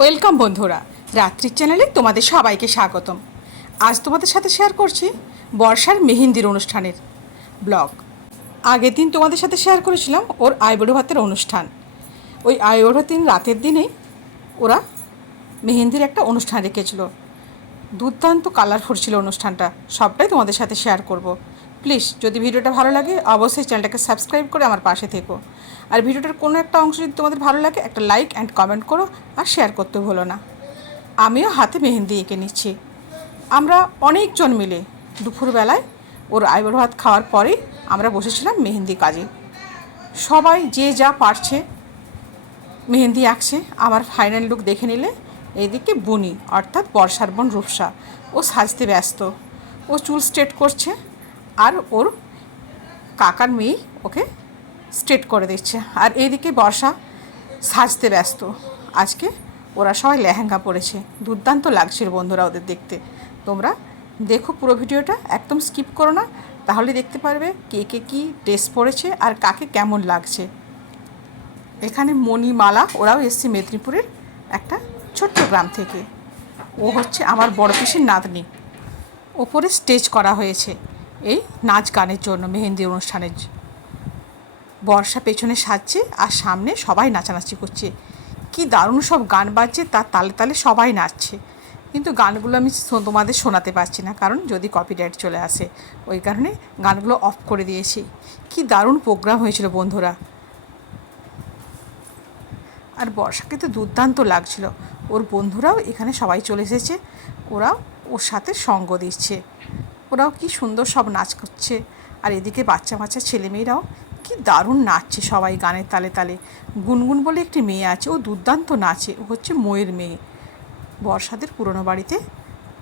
Welcome বন্ধুরা, রাত্রির চ্যানেলে তোমাদের সবাইকে স্বাগতম। আজ তোমাদের সাথে শেয়ার করছি বর্ষার মেহেন্দির অনুষ্ঠানের ব্লগ। আগের দিন তোমাদের সাথে শেয়ার করেছিলাম ওর আইবুড়ো ভাতের অনুষ্ঠান। ওই আইবুড়ো ভাতের রাতের দিনেই ওরা মেহেন্দির একটা অনুষ্ঠান রেখেছিল। দুর্দান্ত কালারফুল ছিল অনুষ্ঠানটা, সবটাই তোমাদের সাথে শেয়ার করব। প্লিজ যদি ভিডিওটা ভালো লাগে অবশ্যই চ্যানেলটাকে সাবস্ক্রাইব করে আমার পাশে থেকো। আর ভিডিওটার কোনো একটা অংশ যদি তোমাদের ভালো লাগে একটা লাইক অ্যান্ড কমেন্ট করো, আর শেয়ার করতে ভুলো না। আমিও হাতে মেহেন্দি এঁকে নিচ্ছি। আমরা অনেকজন মিলে দুপুরবেলায় ওর আইবুড়ো ভাত খাওয়ার পরেই আমরা বসেছিলাম মেহেন্দি কাজে। সবাই যে যা পারছে মেহেন্দি আঁকছে। আমার ফাইনাল লুক দেখে নিলে এইদিকে বুনি অর্থাৎ বর্ষার বোন রূপসা, ও সাজতে ব্যস্ত। ও চুল স্ট্রেট করছে আর ওর কাকার মেয়ে ওকে স্ট্রেট করে দিচ্ছে। আর এইদিকে বর্ষা সাজতে ব্যস্ত। আজকে ওরা সবাই লেহেঙ্গা পরেছে, দুর্দান্ত লাগছিল বন্ধুরা ওদের দেখতে। তোমরা দেখো পুরো ভিডিওটা, একদম স্কিপ করো না, তাহলে দেখতে পারবে কে কে কী ড্রেস পরেছে আর কাকে কেমন লাগছে। এখানে মণিমালা ওরাও এসছে মেদিনীপুরের একটা ছোট্ট গ্রাম থেকে। ও হচ্ছে আমার বড় পিসির নাতনি। ওপরে স্টেজ করা হয়েছে এই নাচ গানের জন্য, মেহেন্দি অনুষ্ঠানের। বর্ষা পেছনে সাজছে আর সামনে সবাই নাচানাচি করছে। কি দারুণ সব গান বাজছে, তার তালে তালে সবাই নাচছে। কিন্তু গানগুলো আমি তোমাদের শোনাতে পারছি না, কারণ যদি কপিরাইট চলে আসে, ওই কারণে গানগুলো অফ করে দিয়েছি। কি দারুণ প্রোগ্রাম হয়েছিল বন্ধুরা। আর বর্ষাকে তো দুর্দান্ত লাগছিল। ওর বন্ধুরাও এখানে সবাই চলে এসেছে, ওরাও ওর সাথে সঙ্গ দিচ্ছে। ওরাও কি সুন্দর সব নাচ করছে। আর এদিকে বাচ্চা বাচ্চা ছেলেমেয়েরাও কি দারুণ নাচছে সবাই গানের তালে তালে। গুনগুন বলে একটি মেয়ে আছে, ও দুর্দান্ত নাচে। ও হচ্ছে ময়ের মেয়ে। বর্ষাদের পুরনো বাড়িতে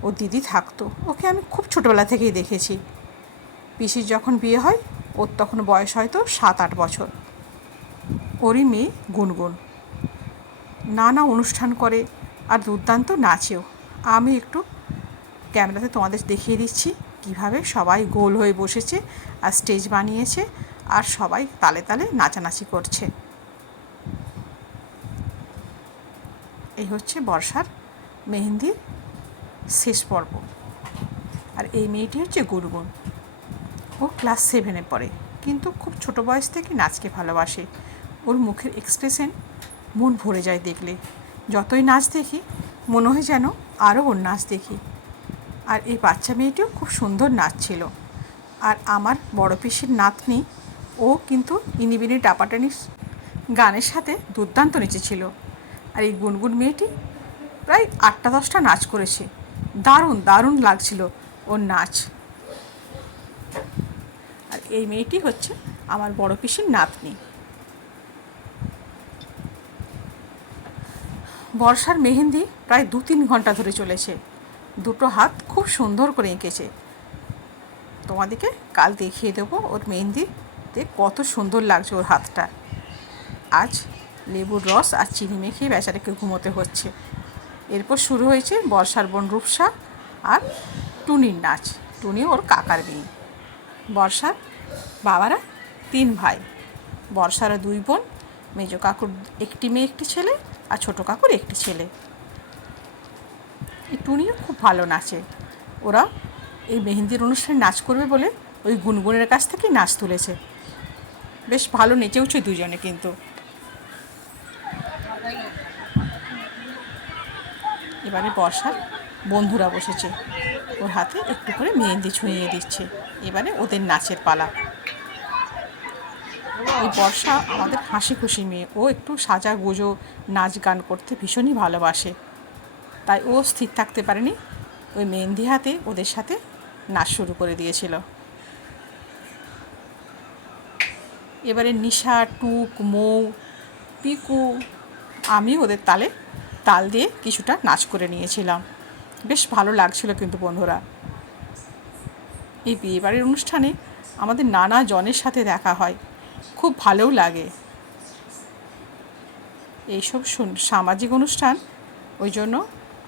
ও দিদি থাকতো। ওকে আমি খুব ছোটোবেলা থেকেই দেখেছি। পিসির যখন বিয়ে হয় ওর তখন বয়স হয়তো 7-8 বছর। ওরই মেয়ে গুনগুন নানা অনুষ্ঠান করে আর দুর্দান্ত নাচেও। আমি একটু ক্যামেরাতে তোমাদের দেখিয়ে দিচ্ছি কিভাবে সবাই গোল হয়ে বসেছে আর স্টেজ বানিয়েছে আর সবাই তালে তালে নাচানাচি করছে। এই হচ্ছে বর্ষার মেহেন্দির শেষ পর্ব। আর এই মেয়েটি হচ্ছে গুনগুন। ও ক্লাস 7-এ পড়ে, কিন্তু খুব ছোটো বয়স থেকে নাচকে ভালোবাসে। ওর মুখের এক্সপ্রেশন মন ভরে যায় দেখলে। যতই নাচ দেখি মনে হয় যেন আরও ওর নাচ দেখি। আর এই বাচ্চা মেয়েটিও খুব সুন্দর নাচছিল। আর আমার বড় পিসির নাতনি, ও কিন্তু ইনিবিনি টাপাটানি গানের সাথে দুর্দান্ত নেচেছিল। আর এই গুনগুন মেয়েটি প্রায় 8-10টা নাচ করেছে। দারুণ দারুণ লাগছিল ওর নাচ। আর এই মেয়েটি হচ্ছে আমার বড় পিসির নাতনি। বর্ষার মেহেন্দি প্রায় 2-3 ঘন্টা ধরে চলেছে। দুটো হাত খুব সুন্দর করে এঁকেছে। তোমাদেরকে কাল দেখিয়ে দেবো ওর মেহেন্দিতে কত সুন্দর লাগছে ওর হাতটা। আজ লেবুর রস আর চিনি মেখে বেচারাকে ঘুমোতে হচ্ছে। এরপর শুরু হয়েছে বর্ষার বোন রূপসা আর টুনির নাচ। টুনি ওর কাকার মেয়ে। বর্ষার বাবারা 3 ভাই, বর্ষারা 2 বোন। মেজ কাকুর একটি মেয়ে একটি ছেলে, আর ছোটো কাকুর একটি ছেলে। এই টুনিও খুব ভালো নাচে। ওরা এই মেহেন্দির অনুষ্ঠানে নাচ করবে বলে ওই গুনগুনের কাছ থেকেই নাচ তুলেছে। বেশ ভালো নেচেওছে দুজনে। কিন্তু এবারে বর্ষার বন্ধুরা বসেছে, ওর হাতে একটু করে মেহেন্দি ছুঁয়ে দিচ্ছে। এবারে ওদের নাচের পালা। এই বর্ষা আমাদের হাসি খুশি মেয়ে। ও একটু সাজা গুজো নাচ গান করতে ভীষণই ভালোবাসে। তাই ও স্থির থাকতে পারেনি, ওই মেহেন্দি হাতে ওদের সাথে নাচ শুরু করে দিয়েছিল। এবারে নিশা, টুক, মৌ, পিকু, আমি ওদের তাল দিয়ে কিছুটা নাচ করে নিয়েছিলাম। বেশ ভালো লাগছিল কিন্তু বন্ধুরা। এই বিয়েবাড়ির অনুষ্ঠানে আমাদের নানা জনের সাথে দেখা হয়, খুব ভালোও লাগে। এইসব সামাজিক অনুষ্ঠান ওই জন্য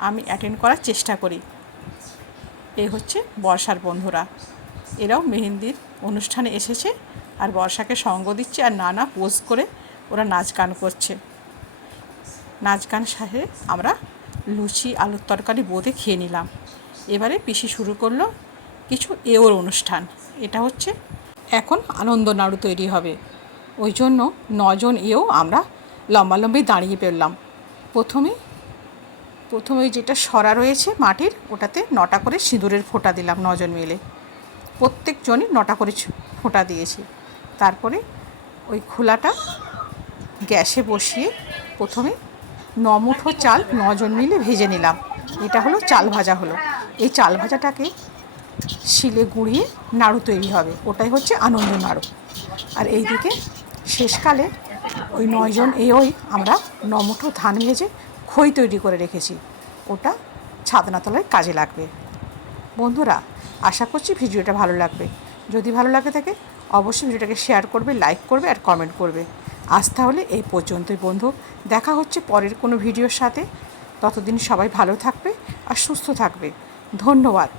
আমি অ্যাটেন্ড করার চেষ্টা করি। এই হচ্ছে বর্ষার বন্ধুরা। এরাও মেহেন্দির অনুষ্ঠানে এসেছে আর বর্ষাকে সঙ্গ দিচ্ছে আর নানা পোজ করে ওরা নাচ গান করছে। নাচ গান সাহে আমরা লুচি আলুর তরকারি বোঁদে খেয়ে নিলাম। এবারে পিসি শুরু করলো কিছু এওর অনুষ্ঠান। এটা হচ্ছে এখন আনন্দ নাড়ু তৈরি হবে, ওই জন্য 9 জন এও আমরা লম্বালম্বি দাঁড়িয়ে পড়লাম। প্রথমে ওই যেটা সরা রয়েছে মাটির, ওটাতে 9টা করে সিঁদুরের ফোঁটা দিলাম। 9 জন মিলে প্রত্যেকজনই 9টা করে ফোঁটা দিয়েছি। তারপরে ওই খোলাটা গ্যাসে বসিয়ে প্রথমে 9 মুঠো চাল 9 জন মিলে ভেজে নিলাম। এটা হলো চাল ভাজা হলো। এই চাল ভাজাটাকে শিলে গুঁড়িয়ে নাড়ু তৈরি হবে, ওটাই হচ্ছে আনন্দ নাড়ু। আর এইদিকে শেষকালে ওই 9 জন ওই আমরা 9 মুঠো ধান ভেজে খই তৈরি করে রেখেছি, ওটা ছাদনাতলায় কাজে লাগবে। বন্ধুরা, আশা করছি ভিডিওটা ভালো লাগবে। যদি ভালো লাগে থাকে অবশ্যই ভিডিওটাকে শেয়ার করবে, লাইক করবে আর কমেন্ট করবে। আজ তাহলে এই পর্যন্তই বন্ধু, দেখা হচ্ছে পরের কোনো ভিডিওর সাথে। ততদিন সবাই ভালো থাকবে আর সুস্থ থাকবে। ধন্যবাদ।